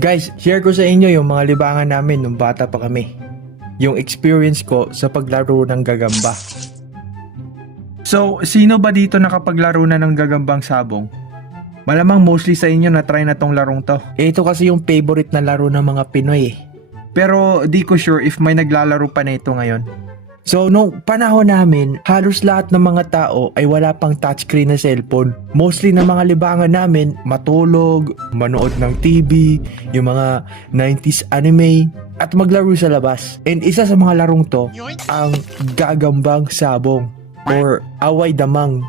Guys, share ko sa inyo yung mga libangan namin nung bata pa kami. Yung experience ko sa paglaro ng gagamba. So, sino ba dito nakapaglaro na ng gagambang sabong? Malamang mostly sa inyo na try na tong larong to. Ito kasi yung favorite na laro ng mga Pinoy eh. Pero di ko sure if may naglalaro pa na ito ngayon. So, nung panahon namin, halos lahat ng mga tao ay wala pang touchscreen na cellphone. Mostly na mga libangan namin, matulog, manood ng TV, yung mga 90s anime, at maglaro sa labas. And isa sa mga larong to, ang gagambang sabong or away damang.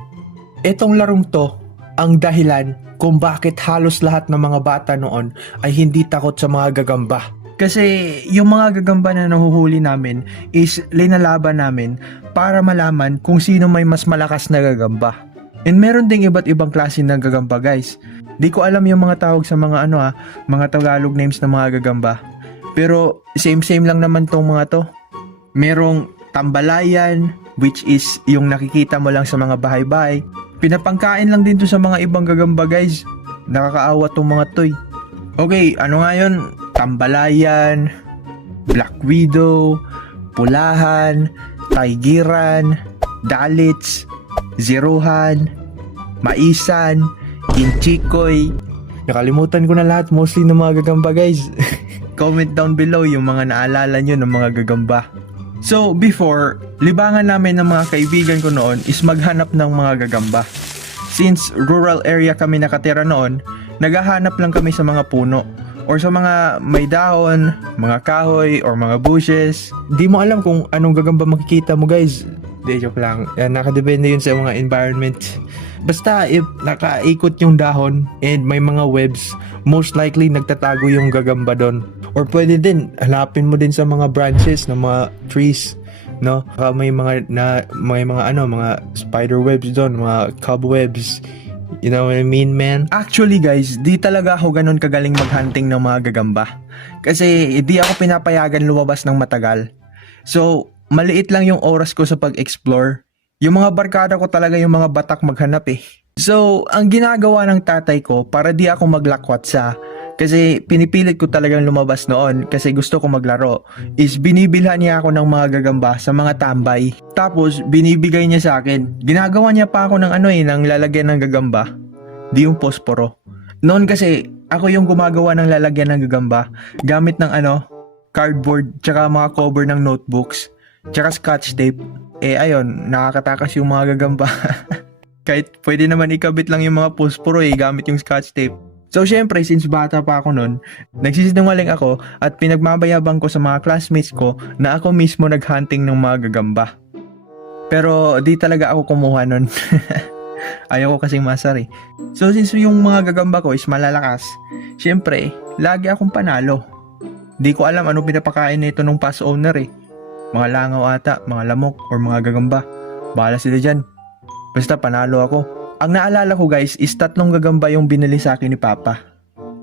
Etong larong to, ang dahilan kung bakit halos lahat ng mga bata noon ay hindi takot sa mga gagamba. Kasi yung mga gagamba na nahuhuli namin is linalaban namin para malaman kung sino may mas malakas na gagamba. And meron ding iba't ibang klase ng gagamba, guys. Di ko alam yung mga tawag sa mga mga Tagalog names ng mga gagamba. Pero same lang naman tong mga to. Merong tambalayan, which is yung nakikita mo lang sa mga bahay-bahay. Pinapangkain lang din to sa mga ibang gagamba, guys. Nakakaawa tong mga toy. Okay, ano nga yun? Tambalayan, Black Widow, Pulahan, Taygiran, Dalits, Zerohan, Maisan, Inchikoy. Nakalimutan ko na lahat, mostly ng mga gagamba, guys. Comment down below yung mga naalala nyo ng mga gagamba. So, before, libangan namin ng mga kaibigan ko noon is maghanap ng mga gagamba. Since rural area kami nakatira noon, naghahanap lang kami sa mga puno or sa mga may dahon, mga kahoy or mga bushes. Di mo alam kung anong gagamba makikita mo, guys. Di, joke lang. Nakadepende yun sa mga environment. Basta if nakaikot yung dahon and may mga webs, most likely nagtatago yung gagamba doon. Or pwede din, hanapin mo din sa mga branches ng mga trees, no? May mga mga spider webs doon, mga cobwebs. You know what I mean, man? Actually, guys, di talaga ako ganun kagaling maghunting ng mga gagamba. Kasi di ako pinapayagan lumabas ng matagal. So, maliit lang yung oras ko sa pag-explore. Yung mga barkada ko talaga yung mga batak maghanap eh. So, ang ginagawa ng tatay ko para di ako maglakwatsa, kasi pinipilit ko talagang lumabas noon kasi gusto ko maglaro, is binibilhan niya ako ng mga gagamba sa mga tambay. Tapos binibigay niya sa akin. Ginagawa niya pa ako ng ng lalagyan ng gagamba. Di yung posporo. Noon kasi ako yung gumagawa ng lalagyan ng gagamba gamit ng cardboard tsaka mga cover ng notebooks tsaka scotch tape. Eh ayun, nakakatakas yung mga gagamba. Kahit pwede naman ikabit lang yung mga posporo gamit yung scotch tape. So syempre, since bata pa ako nun, nagsisinungaling ako at pinagmabayabang ko sa mga classmates ko na ako mismo naghunting ng mga gagamba. Pero di talaga ako kumuha nun. Ayaw ko kasing masar eh. So since yung mga gagamba ko is malalakas, syempre, lagi akong panalo. Di ko alam ano pinapakain nito nung past owner eh. Mga langaw ata, mga lamok, or mga gagamba. Bahala sila dyan. Basta panalo ako. Ang naalala ko, guys, is 3 gagamba yung binili sa akin ni Papa.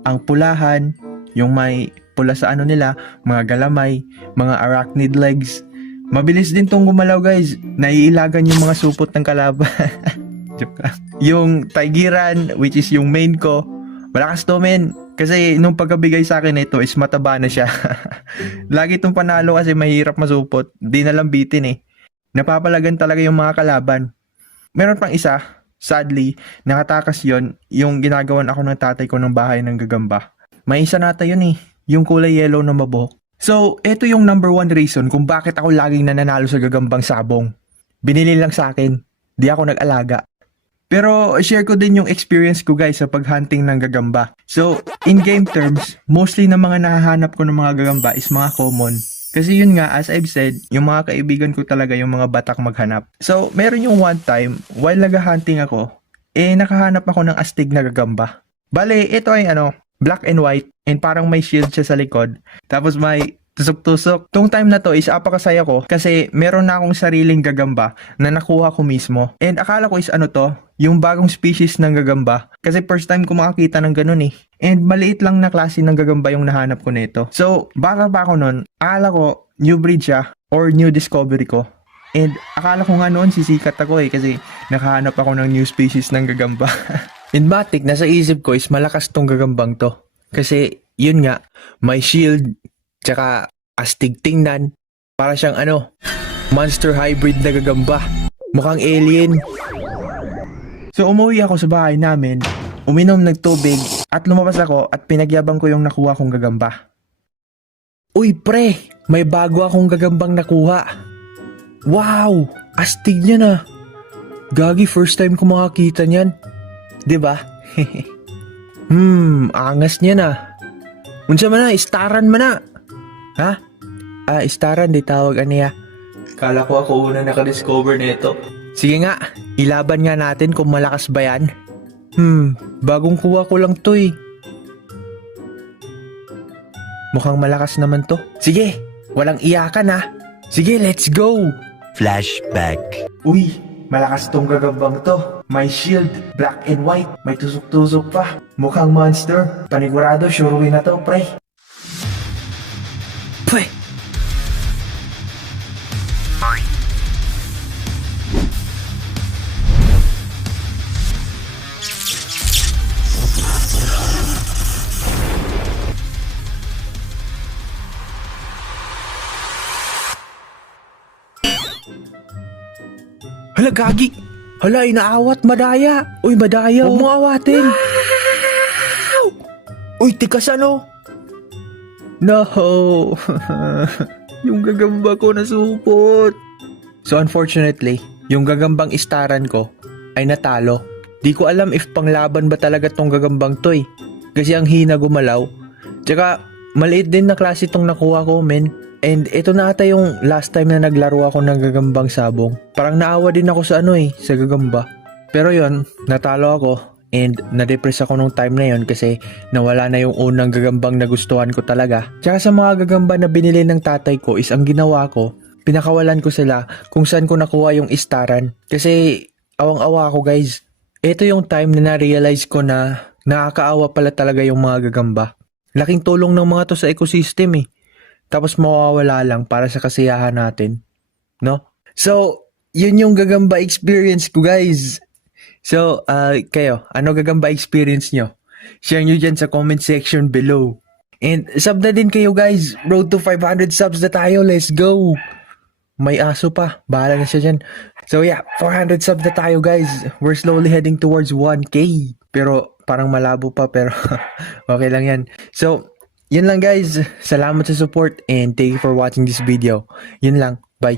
Ang pulahan, yung may pula sa nila, mga galamay, mga arachnid legs. Mabilis din tong gumalaw, guys. Naiilagan yung mga supot ng kalaban. Yung taygiran, which is yung main ko, malakas to, men. Kasi nung pagkabigay sa akin ito is mataba na siya. Lagi itong panalo kasi mahirap masupot. Di na lambitin eh. Napapalagan talaga yung mga kalaban. Meron pang isa. Sadly, nakatakas yon yung ginagawan ako ng tatay ko ng bahay ng gagamba. May isa nata yun eh, yung kulay yellow na mabuhok. So, ito yung number 1 reason kung bakit ako laging nananalo sa gagambang sabong. Binili lang sa akin, di ako nag-alaga. Pero share ko din yung experience ko, guys, sa paghunting ng gagamba. So, in game terms, mostly na mga nahahanap ko ng mga gagamba is mga common. Kasi yun nga, as I've said, yung mga kaibigan ko talaga yung mga batak maghanap. So, meron yung one time, while nag-hunting ako, nakahanap ako ng astig na gagamba. Bale, ito ay black and white, and parang may shield siya sa likod. Tapos may tusok-tusok. Tong time na to is apakasaya ko kasi meron na akong sariling gagamba na nakuha ko mismo. And akala ko is yung bagong species ng gagamba. Kasi first time ko makakita ng ganun eh. And maliit lang na klase ng gagamba yung nahanap ko nito. So, baka pa ako nun, akala ko new breed siya or new discovery ko. And akala ko nga noon sisikat ako eh kasi nakahanap ako ng new species ng gagamba. In matik, nasa isip ko is malakas tong gagambang to. Kasi yun nga, may shield, tsaka astig tingnan. Para siyang monster hybrid na gagamba. Mukhang alien. So umuwi ako sa bahay namin, uminom ng tubig, at lumabas ako at pinagyabang ko yung nakuha kong gagamba. Uy pre, may bago akong gagambang nakuha. Wow, astig niya na. Gagi, first time ko makakita niyan. 'Di ba? Angas niya na. Unsa man na, istaran man na. Ha? Istaran di tawag aniya. Kala ko ako una nakadiscover nito. Sige nga, ilaban nga natin kung malakas ba yan. Bagong kuha ko lang to eh. Mukhang malakas naman to. Sige, walang iyakan ha. Sige, let's go! Flashback. Uy, malakas tong gagambang to. May shield, black and white. May tusok-tusok pa. Mukhang monster. Panigurado, sure win na to, pre. Pre! Hala, gagi! Hala, inaawat, madaya! Uy, madaya! Huwag mo awatin! Uy, tikas ano? No! Yung gagamba ko nasupot! So unfortunately, yung gagambang istaran ko ay natalo. Di ko alam if panglaban ba talaga tong gagambang to eh. Kasi ang hina gumalaw. Tsaka, maliit din na klase tong nakuha ko, men. And ito na ata yung last time na naglaro ako ng gagambang sabong. Parang naawa din ako sa sa gagamba. Pero yon, natalo ako and na-depress ako nung time na yon kasi nawala na yung unang gagambang nagustuhan ko talaga. Tsaka sa mga gagamba na binili ng tatay ko is ang ginawa ko, pinakawalan ko sila kung saan ko nakuha yung istaran. Kasi awang-awa ako guys. Ito yung time na na-realize ko na nakakaawa pala talaga yung mga gagamba. Laking tulong ng mga to sa ecosystem eh. Tapos mawawala lang para sa kasiyahan natin. No? So, yun yung gagamba experience ko, guys. So, kayo, ano gagamba experience nyo? Share nyo dyan sa comment section below. And sub na din kayo, guys. Road to 500 subs na tayo. Let's go! May aso pa. Bahala na siya dyan. So, yeah, 400 subs na tayo, guys. We're slowly heading towards 1K. Pero, parang malabo pa, pero okay lang yan. So, yun lang guys. Salamat sa support and thank you for watching this video. Yun lang.